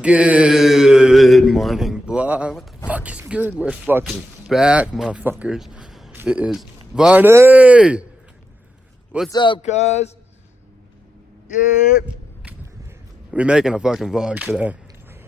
Good morning, vlog. What the fuck is good? We're fucking back, motherfuckers. It is Barney! What's up, cuz? Yeah. We're making a fucking vlog today.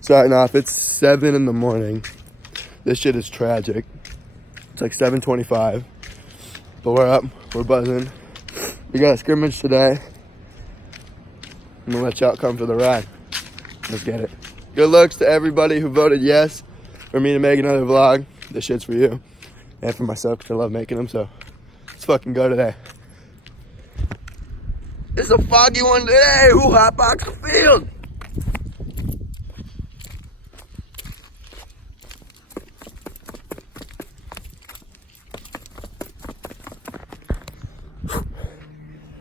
Starting off, it's 7 in the morning. This shit is tragic. It's like 7:25. But we're up, we're buzzing. We got a scrimmage today. I'm gonna let y'all come for the ride. Let's get it. Good looks to everybody who voted yes for me to make another vlog. This shit's for you. And for myself, because I love making them, so let's fucking go today. It's a foggy one today. Who hotbox the field?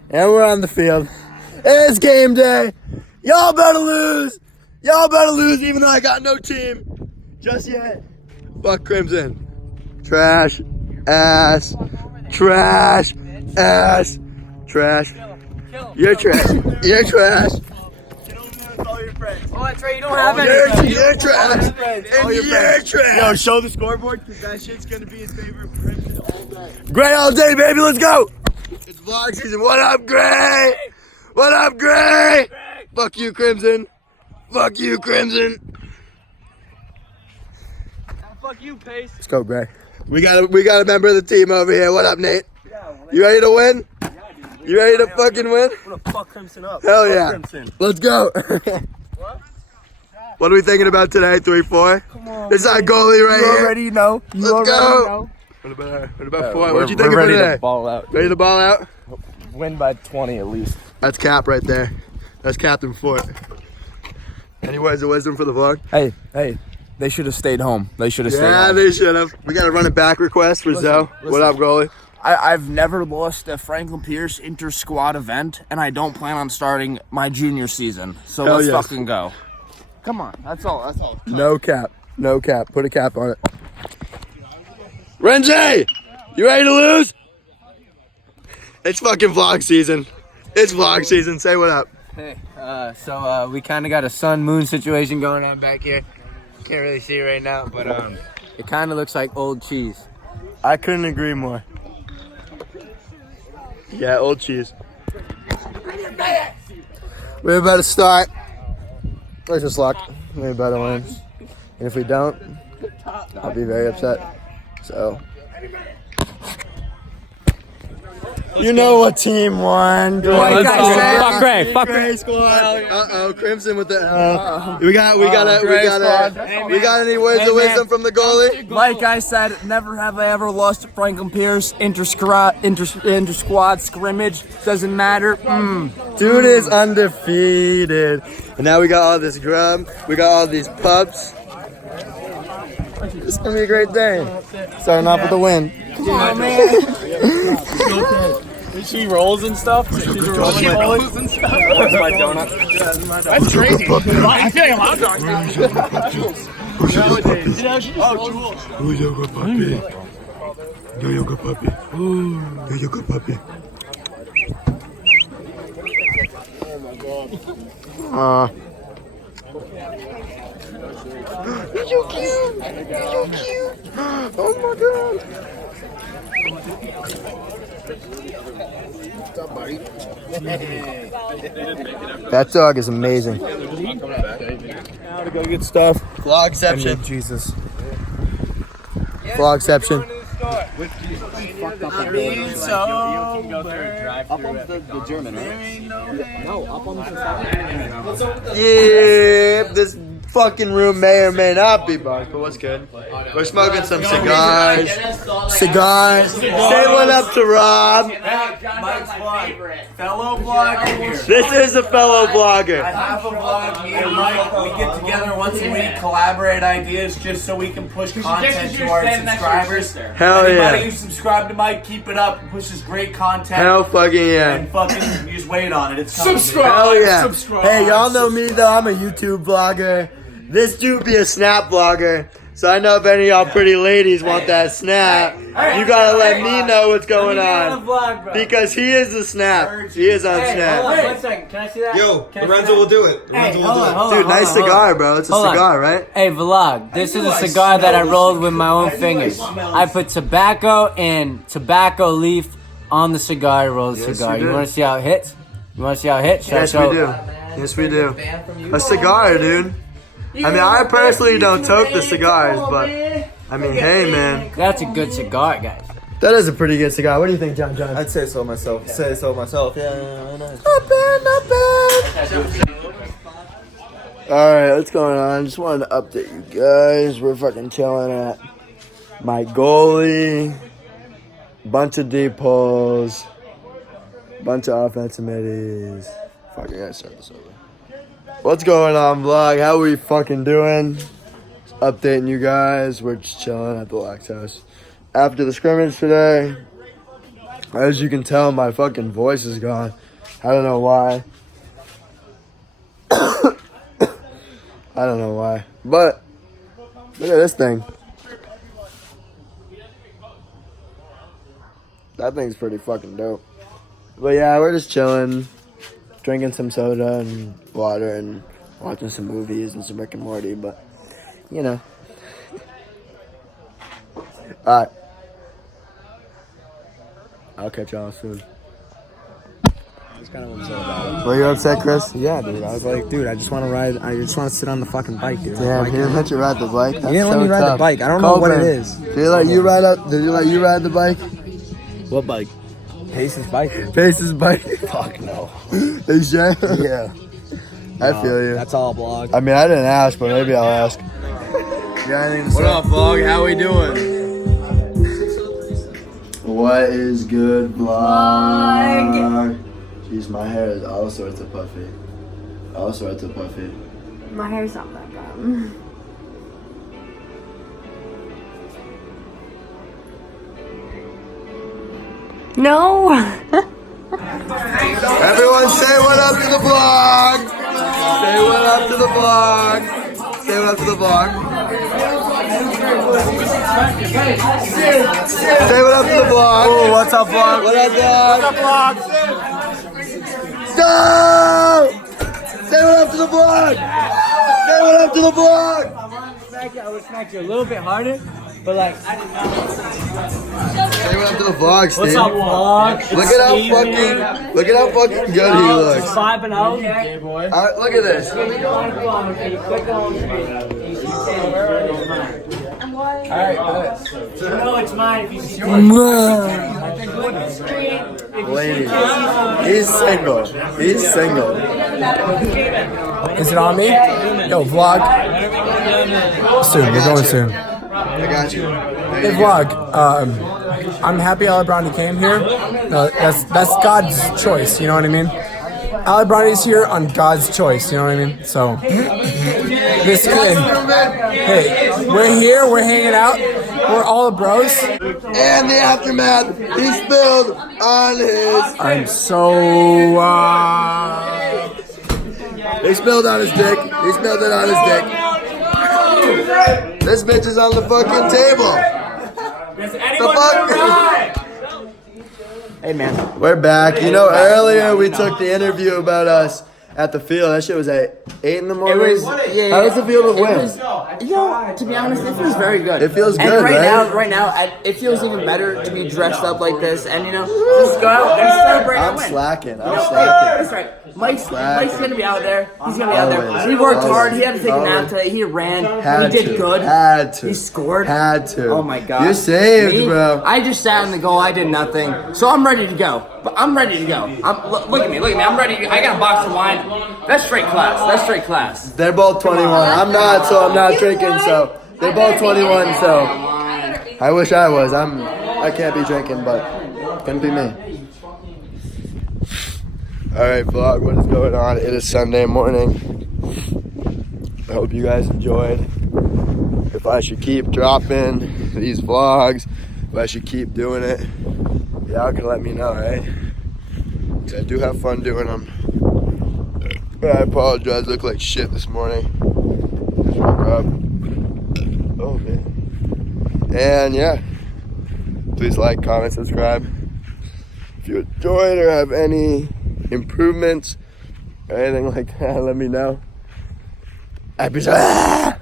And we're on the field. It's game day. Y'all better lose. Y'all better lose even though I got no team just yet. Fuck Crimson. Trash. Ass. Trash. Ass. Trash. You're trash. You're trash. Oh, that's right. You don't have any. You're trash. And you're trash. Yo, show the scoreboard because that shit's gonna be his favorite Crimson all day. Gray all day, baby. Let's go. It's vlog season. What up, Gray? What up, Gray? Fuck you, Crimson. Fuck you, Crimson. Fuck you, Pace. Let's go, Gray. We got a member of the team over here. What up, Nate? You ready to win? Yeah, dude. You ready to fucking win? I'm gonna fuck Crimson up. Hell Fuck yeah. Crimson. Let's go. What are we thinking about today? 3-4? Come on. It's our goalie right You here. already know. You Let's already go. know. What about 4? What'd you We're think about ready today? to ball out. Ready to ball out? Win by 20 at least. That's Cap right there. That's Captain Fort. Any words of wisdom for the vlog? Hey. They should have stayed home. They should have stayed Yeah, home. they should have. We got a run it back request for Zoe. What up, goalie? I've never lost a Franklin Pierce inter-squad event, and I don't plan on starting my junior season. So Hell let's yes. fucking go. Come on. That's all. No cap. No cap. Put a cap on it. Rindge! You ready to lose? It's fucking vlog season. It's vlog season. Say what up. Hey, so we kind of got a sun-moon situation going on back here. Can't really see it right now, but it kind of looks like old cheese. I couldn't agree more. Yeah, old cheese. We're about to start. Let's just luck. We're about to win. And if we don't, I'll be very upset. So, you know what team won. Fuck Gray. Fuck Gray squad. Uh-oh, Crimson with the we got any words of wisdom from the goalie? Like I said, never have I ever lost a Franklin Pierce inter-squad scrimmage. Doesn't matter. Dude is undefeated. And now we got all this grub. We got all these pups. It's gonna be a great day. Starting off with a win. Come on, man. She rolls and stuff. She's rolling and stuff. That's my donut. That's crazy. I'm feeling a lot of dogs now. Oh, you good puppy. You good puppy. Oh, you good puppy. You're so cute. You're so cute. Oh my god. That dog is amazing. Now to go get stuff. Vlogception. Jesus. Vlogception. Yeah, this fucking room may or may not be bugged, but what's good? We're smoking some cigars. Say what up to Rob. Fellow vlogger. This is a fellow vlogger. I have a vlog. Me and Mike, we get together once a week, collaborate ideas just so we can push content to our subscribers. Hell Anybody yeah. who subscribed to Mike, keep it up. Pushes great content. Hell fucking yeah. And fucking you just wait on it. It's coming. Hell yeah. Hey, y'all know me though. I'm a YouTube vlogger. This dude be a Snap vlogger. So I know if any of y'all pretty ladies want that snap, you gotta let me know what's going on. Because he is the snap. He is on snap. Hold on, 1 second. Can I see that? Yo, Lorenzo will do it. Lorenzo will do it. Dude, nice cigar, bro. It's a cigar, right? Hey, vlog. This is a cigar that I rolled with my own fingers. I put tobacco and tobacco leaf on the cigar. I rolled the cigar. You want to see how it hits? You want to see how it hits? Yes, we do. Yes, we do. A cigar, dude. I mean, I personally don't toke the cigars, but I mean, hey, man. That's a good cigar, guys. That is a pretty good cigar. What do you think, John? I'd say so myself. Yeah, nice. Not bad, not bad. Alright, what's going on? Just wanted to update you guys. We're fucking chilling at my goalie. Bunch of deep pulls. Bunch of offensive middies. Fuck, I gotta start this over. What's going on, vlog? How we fucking doing? Just updating you guys. We're just chilling at the Lax house. After the scrimmage today, as you can tell, my fucking voice is gone. I don't know why. I don't know why. But, look at this thing. That thing's pretty fucking dope. But yeah, we're just chilling. Drinking some soda and water and watching some movies and some Rick and Morty, but, you know. Alright. I'll catch y'all soon. I was kind of upset about it. Were you upset, Chris? Yeah, dude. I was like, dude, I just want to ride. I just want to sit on the fucking bike, dude. Damn, he didn't let you ride the bike? That's He didn't let me ride the bike. I don't know what it is. Did he let you ride the bike? What bike? Pace's bike, dude. Pace's bike? Fuck no. They sure? Yeah. I feel you. That's all blog. I mean, I didn't ask, but maybe I'll ask. What up, vlog? How we doing? What is good, vlog? Jeez, my hair is all sorts of puffy. All sorts of puffy. My hair's not that bad. No. Everyone say what up to the vlog! Say what up to the vlog! Say what up to the vlog! Say what up to the vlog! Oh, what's up, vlog? What up, dog? What's up, vlog? Stop! Say what up to the vlog! Say what up to the vlog! I would smack you a little bit harder, but like. Say what up to the vlog, Steve. What's up, vlog? Look at how fucking good he looks. 5-0. Look at this. You know it's mine if you see Ladies. He's single. He's single. Is it on me? Yo, vlog. Soon. We're going soon. I got you. Hey, vlog. I'm happy Ali Brownie came here. That's God's choice. You know what I mean? Ali Brownie's here on God's choice. You know what I mean? So this kid. Hey, we're here. We're hanging out. We're all bros. And the aftermath, he spilled on his. I'm so. He spilled on his dick. He spilled it on his dick. This bitch is on the fucking table. The fuck? Hey, man. We're back. You know, earlier we took the interview about us at the field. That shit was at 8 in the morning. How does it feel to win? To be honest, it feels very good. It feels and good, right now, it feels even better to be dressed up like this and, just go out and celebrate and I'm win. slacking. That's right. Mike's gonna be out there. He's gonna be out there. He worked hard. He had to take a nap today. He ran. He did good. Had to. He scored. Had to. Oh my god. You saved, bro. I just sat in the goal. I did nothing. So I'm ready to go. But I'm ready to go. Look at me. I'm ready. I got a box of wine. That's straight class. They're both 21. I'm not, so I'm not drinking. So they're both 21. So I wish I was. I can't be drinking, but couldn't be me. Alright, vlog, what is going on? It is Sunday morning. I hope you guys enjoyed. If I should keep dropping these vlogs, if I should keep doing it, y'all can let me know, right? 'Cause I do have fun doing them. But I apologize, I look like shit this morning. Just woke up. Oh man. And yeah, please like, comment, subscribe. If you enjoyed or have any improvements or anything like that, let me know. Episode.